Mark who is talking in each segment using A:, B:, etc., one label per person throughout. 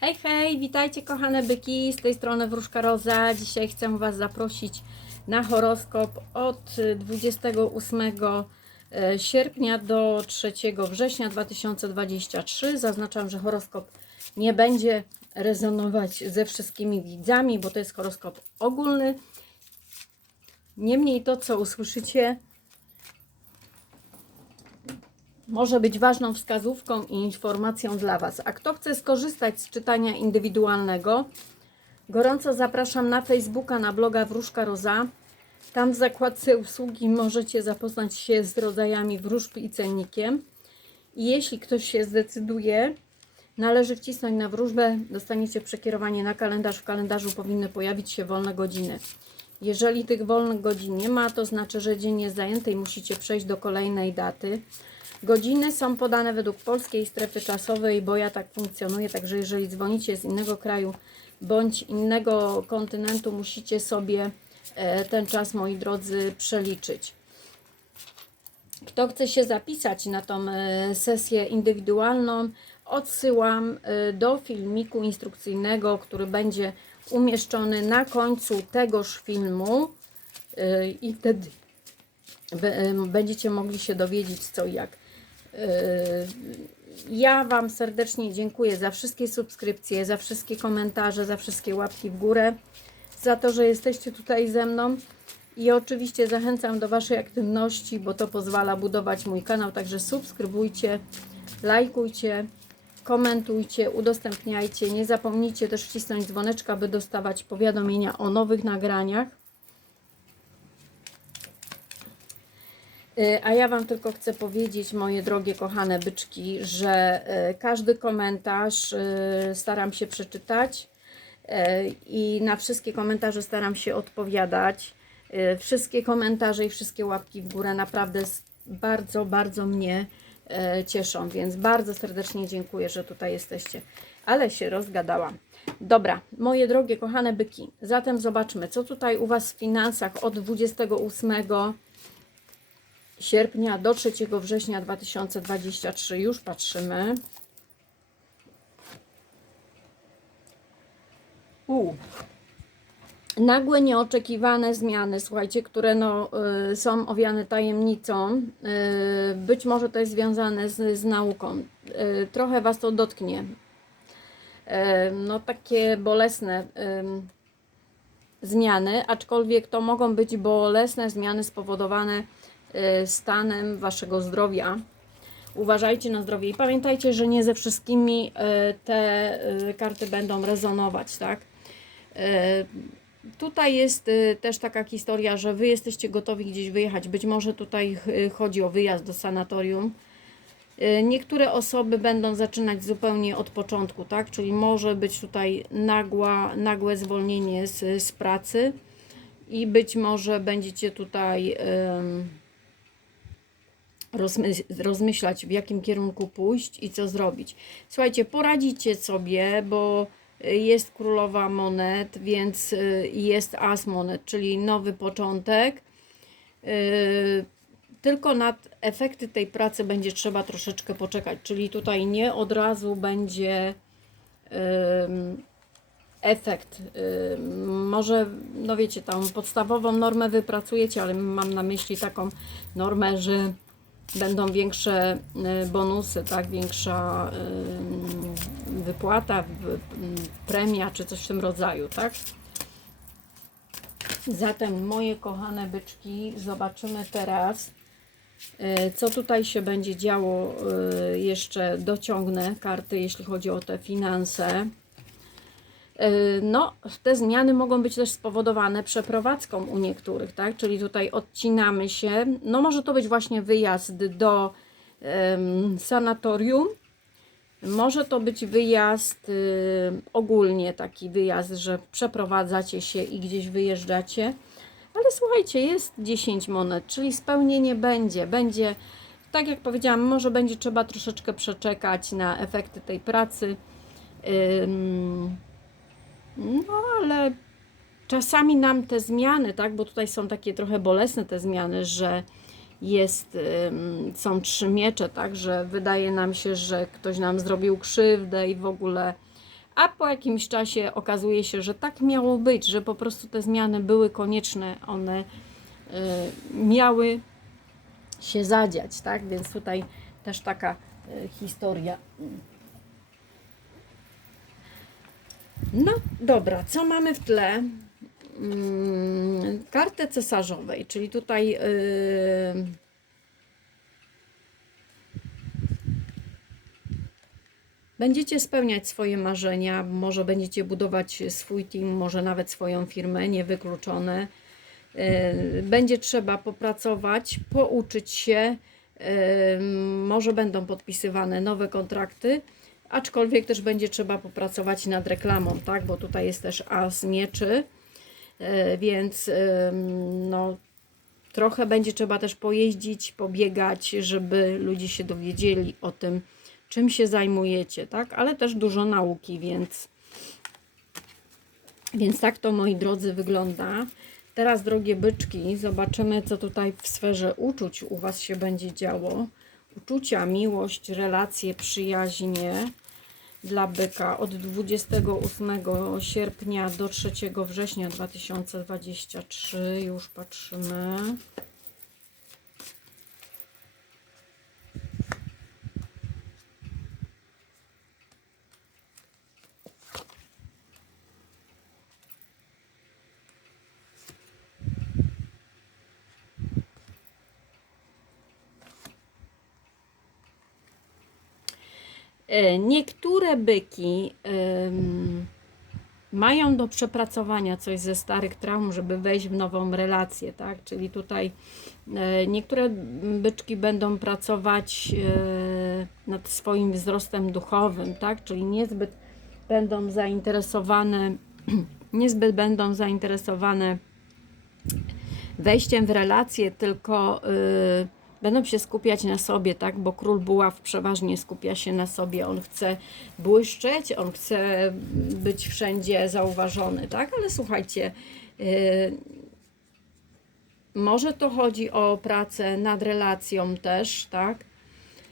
A: Hej, hej, witajcie kochane byki, z tej strony Wróżka Roza. Dzisiaj chcę Was zaprosić na horoskop od y, 28 e, sierpnia do 3 września 2023. Zaznaczam, że horoskop nie będzie rezonować ze wszystkimi widzami, bo to jest horoskop ogólny. Niemniej to, co usłyszycie, może być ważną wskazówką i informacją dla Was. A kto chce skorzystać z czytania indywidualnego, gorąco zapraszam na Facebooka, na bloga Wróżka Roza. Tam w zakładce usługi możecie zapoznać się z rodzajami wróżb i cennikiem. I jeśli ktoś się zdecyduje, należy wcisnąć na wróżbę, dostaniecie przekierowanie na kalendarz. W kalendarzu powinny pojawić się wolne godziny. Jeżeli tych wolnych godzin nie ma, to znaczy, że dzień jest zajęty i musicie przejść do kolejnej daty. Godziny są podane według polskiej strefy czasowej, bo ja tak funkcjonuję, także jeżeli dzwonicie z innego kraju bądź innego kontynentu, musicie sobie e, ten czas, moi drodzy, przeliczyć. Kto chce się zapisać na tą e, sesję indywidualną, odsyłam e, do filmiku instrukcyjnego, który będzie umieszczony na końcu tegoż filmu i wtedy będziecie mogli się dowiedzieć co i jak. Yy, Ja Wam serdecznie dziękuję za wszystkie subskrypcje, za wszystkie komentarze, za wszystkie łapki w górę, za to, że jesteście tutaj ze mną. I oczywiście zachęcam do Waszej aktywności, bo to pozwala budować mój kanał. Także subskrybujcie, lajkujcie, komentujcie, udostępniajcie. Nie zapomnijcie też wcisnąć dzwoneczka, by dostawać powiadomienia o nowych nagraniach. A ja Wam tylko chcę powiedzieć, moje drogie, kochane byczki, że y, każdy komentarz y, staram się przeczytać y, i na wszystkie komentarze staram się odpowiadać. Y, Wszystkie komentarze i wszystkie łapki w górę naprawdę bardzo, bardzo mnie y, cieszą, więc bardzo serdecznie dziękuję, że tutaj jesteście. Ale się rozgadałam. Dobra, moje drogie, kochane byki, zatem zobaczmy, co tutaj u Was w finansach od 28 sierpnia do 3 września 2023. Już patrzymy. U. Nagłe, nieoczekiwane zmiany, słuchajcie, które no, y, są owiane tajemnicą. Y, być może to jest związane z, z nauką. Y, trochę Was to dotknie. Y, no, takie bolesne. zmiany, aczkolwiek to mogą być bolesne zmiany spowodowane stanem waszego zdrowia. Uważajcie na zdrowie i pamiętajcie, że nie ze wszystkimi y, te y, karty będą rezonować, tak? Y, Tutaj jest y, też taka historia, że wy jesteście gotowi gdzieś wyjechać. Być może tutaj y, chodzi o wyjazd do sanatorium. Y, Niektóre osoby będą zaczynać zupełnie od początku, tak? Czyli może być tutaj nagła, nagłe zwolnienie z, z pracy i być może będziecie tutaj ym, rozmy- rozmyślać, w jakim kierunku pójść i co zrobić. Słuchajcie, poradzicie sobie, bo y, jest królowa monet, więc y, jest as monet, czyli nowy początek. Y, tylko na efekty tej pracy będzie trzeba troszeczkę poczekać, czyli tutaj nie od razu będzie efekt. Może, no wiecie, tą podstawową normę wypracujecie, ale mam na myśli taką normę, że będą większe y, bonusy, tak, większa wypłata, premia czy coś w tym rodzaju, tak? Zatem moje kochane byczki, zobaczymy teraz, y, co tutaj się będzie działo. y, Jeszcze dociągnę karty, jeśli chodzi o te finanse. Y, No, te zmiany mogą być też spowodowane przeprowadzką u niektórych, tak? Czyli tutaj odcinamy się. No, może to być właśnie wyjazd do em, sanatorium. Może to być wyjazd y, ogólnie, taki wyjazd, że przeprowadzacie się i gdzieś wyjeżdżacie. Ale słuchajcie, jest 10 monet, czyli spełnienie będzie. Będzie, tak jak powiedziałam, może będzie trzeba troszeczkę przeczekać na efekty tej pracy. Ym, no ale czasami nam te zmiany, tak, bo tutaj są takie trochę bolesne te zmiany, że jest, są trzy miecze, tak, że wydaje nam się, że ktoś nam zrobił krzywdę i w ogóle, a po jakimś czasie okazuje się, że tak miało być, że po prostu te zmiany były konieczne, one y, miały się zadziać, tak? Więc tutaj też taka y, historia. No dobra, co mamy w tle? Mm, kartę cesarzowej, czyli tutaj yy, będziecie spełniać swoje marzenia, może będziecie budować swój team, może nawet swoją firmę, niewykluczone. Yy, Będzie trzeba popracować, pouczyć się, yy, może będą podpisywane nowe kontrakty, aczkolwiek też będzie trzeba popracować nad reklamą, tak? Bo tutaj jest też as mieczy, yy, więc yy, no, trochę będzie trzeba też pojeździć, pobiegać, żeby ludzie się dowiedzieli o tym, czym się zajmujecie, tak? Ale też dużo nauki, więc więc tak to, moi drodzy, wygląda. Teraz, drogie byczki, zobaczymy, co tutaj w sferze uczuć u Was się będzie działo. Uczucia, miłość, relacje, przyjaźnie dla byka od 28 sierpnia do 3 września 2023. Już patrzymy. Niektóre byki mają do przepracowania coś ze starych traum, żeby wejść w nową relację, tak? Czyli tutaj e, niektóre byczki będą pracować e, nad swoim wzrostem duchowym, tak? Czyli niezbyt będą zainteresowane, niezbyt będą zainteresowane wejściem w relacje, tylko y, będą się skupiać na sobie, tak? Bo król buław przeważnie skupia się na sobie. On chce błyszczeć, on chce być wszędzie zauważony, tak? Ale słuchajcie, y, może to chodzi o pracę nad relacją też, tak?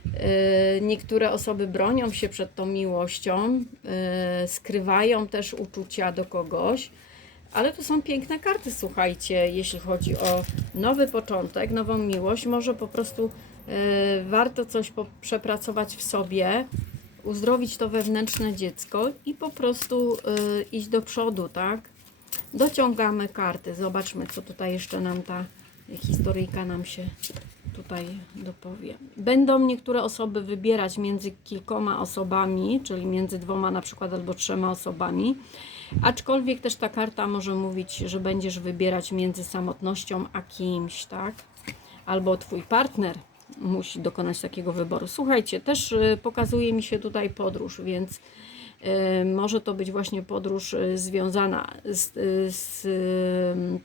A: Y, Niektóre osoby bronią się przed tą miłością, y, skrywają też uczucia do kogoś, ale to są piękne karty, słuchajcie, jeśli chodzi o nowy początek, nową miłość. Może po prostu y, warto coś przepracować w sobie, uzdrowić to wewnętrzne dziecko i po prostu y, iść do przodu, tak? Dociągamy karty. Zobaczmy, co tutaj jeszcze nam ta historyjka nam się tutaj dopowie. Będą niektóre osoby wybierać między kilkoma osobami, czyli między dwoma na przykład albo trzema osobami. Aczkolwiek też ta karta może mówić, że będziesz wybierać między samotnością a kimś, tak? Albo twój partner musi dokonać takiego wyboru. Słuchajcie, też y, pokazuje mi się tutaj podróż, więc y, może to być właśnie podróż y, związana z, z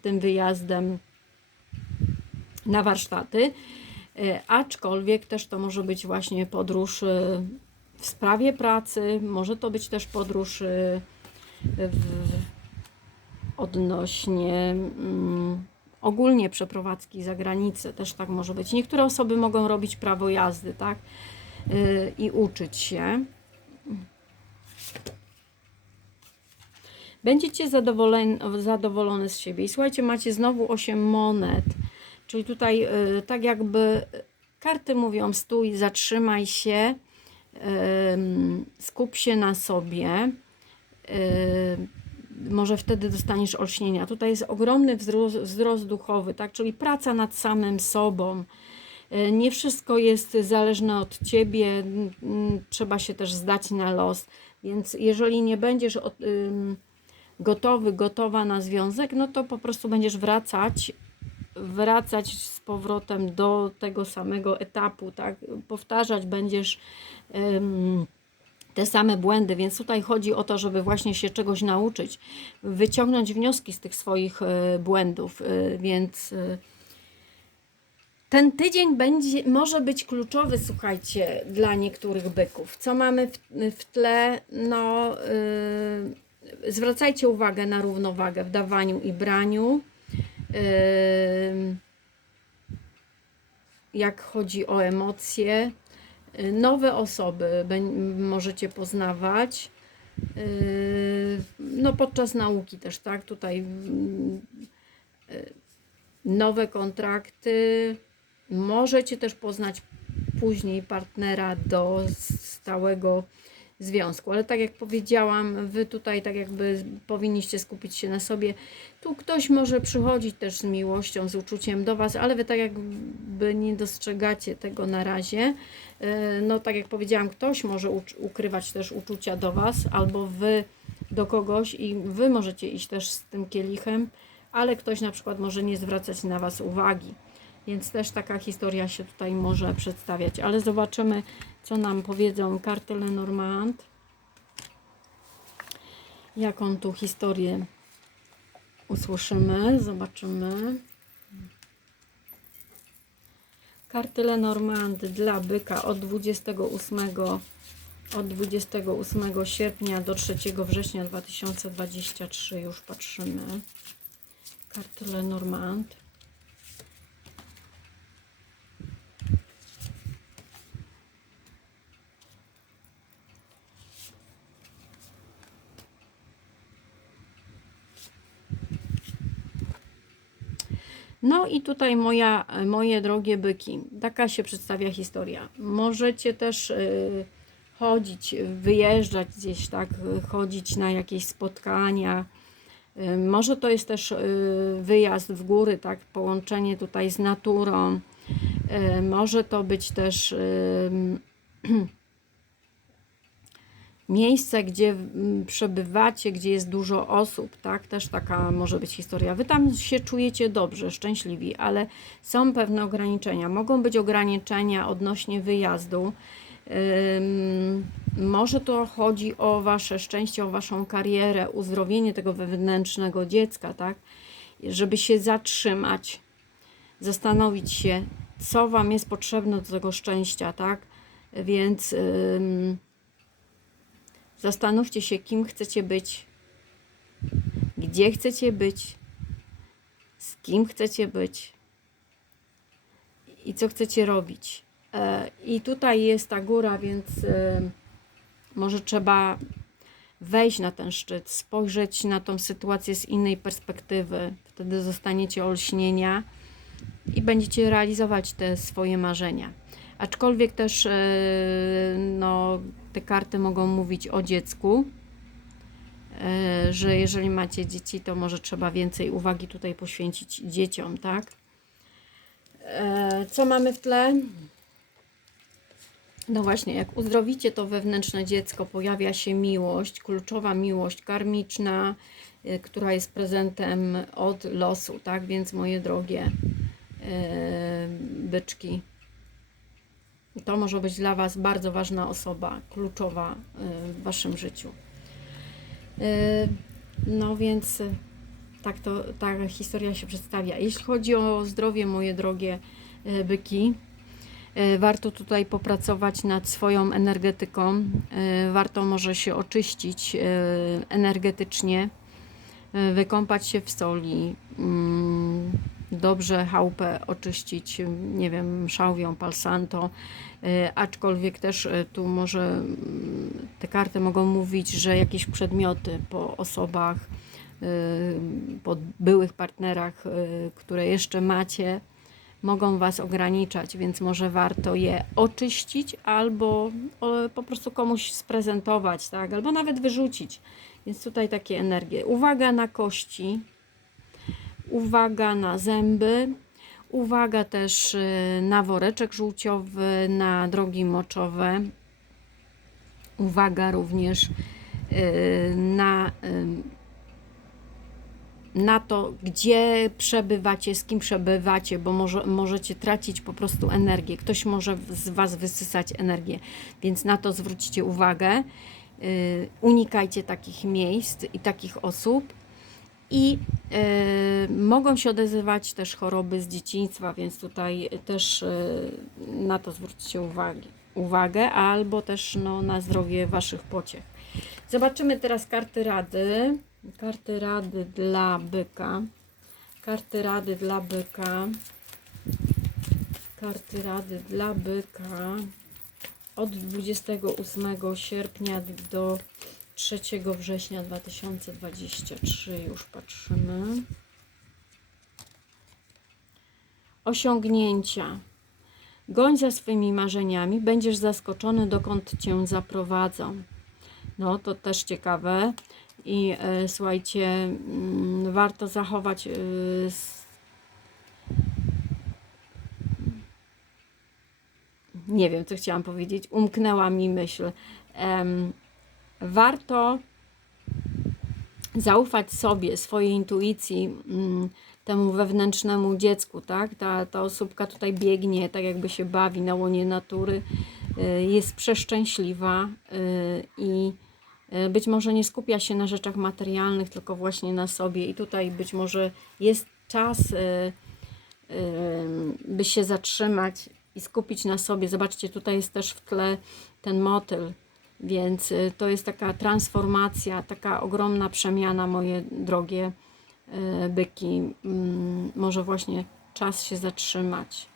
A: tym wyjazdem na warsztaty, aczkolwiek też to może być właśnie podróż w sprawie pracy, może to być też podróż w, odnośnie mm, ogólnie przeprowadzki za granicę, też tak może być. Niektóre osoby mogą robić prawo jazdy, tak, y, i uczyć się. Będziecie zadowoleni, zadowolone z siebie. I słuchajcie, macie znowu 8 monet, czyli tutaj y, tak jakby karty mówią stój, zatrzymaj się, skup się na sobie. Ym, może wtedy dostaniesz olśnienia. Tutaj jest ogromny wzrost, wzrost duchowy, tak? czyli praca nad samym sobą. Y, Nie wszystko jest zależne od ciebie, trzeba się też zdać na los. Więc jeżeli nie będziesz gotowy, gotowa na związek, no to po prostu będziesz wracać, wracać z powrotem do tego samego etapu, tak? Powtarzać będziesz te same błędy, więc tutaj chodzi o to, żeby właśnie się czegoś nauczyć, wyciągnąć wnioski z tych swoich y, błędów, y, więc y, ten tydzień będzie, może być kluczowy, słuchajcie, dla niektórych byków. Co mamy w, w tle? No, yy, zwracajcie uwagę na równowagę w dawaniu i braniu. Yy, jak chodzi o emocje, nowe osoby możecie poznawać. Yy, no podczas nauki też, tak? Tutaj mm, yy, nowe kontrakty. Możecie też poznać później partnera do stałego związku. Ale tak jak powiedziałam, wy tutaj tak jakby powinniście skupić się na sobie. Tu ktoś może przychodzić też z miłością, z uczuciem do was, ale wy tak jakby nie dostrzegacie tego na razie. E, No tak jak powiedziałam, ktoś może ukrywać też uczucia do was, albo wy do kogoś i wy możecie iść też z tym kielichem, ale ktoś na przykład może nie zwracać na was uwagi. Więc też taka historia się tutaj może przedstawiać. Ale zobaczymy, co nam powiedzą karty Lenormand. Jaką tu historię usłyszymy, zobaczymy. Karty Lenormand dla byka od 28, od 28 sierpnia do 3 września 2023 już patrzymy. Karty Lenormand. No i tutaj moja, moje drogie byki. Taka się przedstawia historia. Możecie też y, chodzić, wyjeżdżać gdzieś, tak, chodzić na jakieś spotkania. Y, może to jest też y, wyjazd w góry, tak, połączenie tutaj z naturą. Może to być też miejsce, gdzie mm, przebywacie, gdzie jest dużo osób, tak? Też taka może być historia. Wy tam się czujecie dobrze, szczęśliwi, ale są pewne ograniczenia. Mogą być ograniczenia odnośnie wyjazdu. Może to chodzi o wasze szczęście, o waszą karierę, uzdrowienie tego wewnętrznego dziecka, tak? Żeby się zatrzymać, zastanowić się, co wam jest potrzebne do tego szczęścia, tak? Więc ym, Zastanówcie się, kim chcecie być, gdzie chcecie być, z kim chcecie być i co chcecie robić. E, I tutaj jest ta góra, więc e, może trzeba wejść na ten szczyt, spojrzeć na tą sytuację z innej perspektywy. Wtedy zostaniecie olśnienia i będziecie realizować te swoje marzenia. Aczkolwiek też e, no, te karty mogą mówić o dziecku, e, że jeżeli macie dzieci, to może trzeba więcej uwagi tutaj poświęcić dzieciom, tak? E, Co mamy w tle? No właśnie, jak uzdrowicie to wewnętrzne dziecko, pojawia się miłość, kluczowa miłość karmiczna, która jest prezentem od losu, tak? Więc moje drogie byczki, to może być dla Was bardzo ważna osoba, kluczowa y, w Waszym życiu. Y, No więc y, tak to ta historia się przedstawia. Jeśli chodzi o zdrowie, moje drogie byki, warto tutaj popracować nad swoją energetyką. Warto może się oczyścić energetycznie, wykąpać się w soli, mm, dobrze chałupę oczyścić, nie wiem, szałwią, palsanto, y, aczkolwiek też y, tu może mm, te karty mogą mówić, że jakieś przedmioty po osobach, y, po byłych partnerach, które jeszcze macie, mogą Was ograniczać, więc może warto je oczyścić albo po prostu komuś sprezentować, tak? albo nawet wyrzucić. Więc tutaj takie energie. Uwaga na kości, uwaga na zęby, uwaga też y, na woreczek żółciowy, na drogi moczowe, uwaga również y, na, y, na to, gdzie przebywacie, z kim przebywacie, bo może, możecie tracić po prostu energię. Ktoś może z Was wysysać energię, więc na to zwróćcie uwagę. Unikajcie takich miejsc i takich osób i e, mogą się odezwać też choroby z dzieciństwa, więc tutaj też e, na to zwróćcie uwagi, uwagę, albo też no, na zdrowie Waszych pociech. Zobaczymy teraz karty rady. Karty rady dla byka. Karty rady dla byka. Karty rady dla byka od 28 sierpnia do 3 września 2023 już patrzymy. Osiągnięcia. Goń za swymi marzeniami, będziesz zaskoczony, dokąd cię zaprowadzą. No, to też ciekawe. I e, słuchajcie, mm, warto zachować e, nie wiem, co chciałam powiedzieć, umknęła mi myśl. Em, warto zaufać sobie, swojej intuicji, mm, temu wewnętrznemu dziecku, tak? Ta, ta osóbka tutaj biegnie, tak jakby się bawi na łonie natury, y, jest przeszczęśliwa y, i y, być może nie skupia się na rzeczach materialnych, tylko właśnie na sobie i tutaj być może jest czas, by się zatrzymać i skupić na sobie. Zobaczcie, tutaj jest też w tle ten motyl, więc y, to jest taka transformacja, taka ogromna przemiana, moje drogie y, byki. Mm, Może właśnie czas się zatrzymać.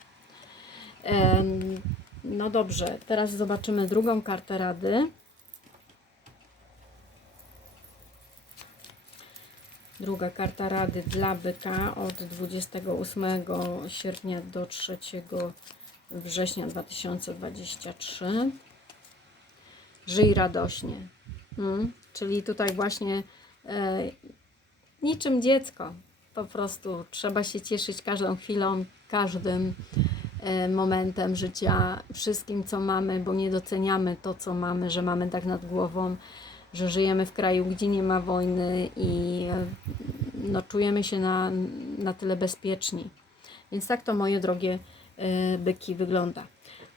A: No dobrze, teraz zobaczymy drugą kartę rady. Druga karta rady dla byka od 28 sierpnia do 3 września 2023. Żyj radośnie. Mm, czyli tutaj właśnie e, niczym dziecko. Po prostu trzeba się cieszyć każdą chwilą, każdym e, momentem życia, wszystkim co mamy, bo nie doceniamy to, co mamy, że mamy tak nad głową, że żyjemy w kraju, gdzie nie ma wojny i e, no, czujemy się na, na tyle bezpieczni. Więc tak to, moje drogie e, byki, wygląda.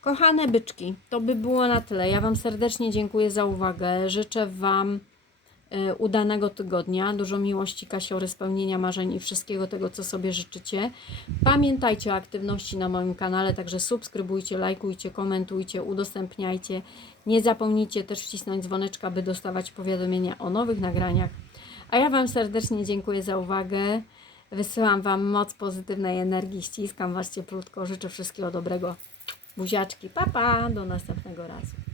A: Kochane byczki, to by było na tyle. Ja Wam serdecznie dziękuję za uwagę. Życzę Wam e, udanego tygodnia, dużo miłości, kasiory, spełnienia marzeń i wszystkiego tego, co sobie życzycie. Pamiętajcie o aktywności na moim kanale, także subskrybujcie, lajkujcie, komentujcie, udostępniajcie. Nie zapomnijcie też wcisnąć dzwoneczka, by dostawać powiadomienia o nowych nagraniach. A ja Wam serdecznie dziękuję za uwagę. Wysyłam Wam moc pozytywnej energii, ściskam Was cieplutko, życzę wszystkiego dobrego. Buziaczki, papa, do następnego razu.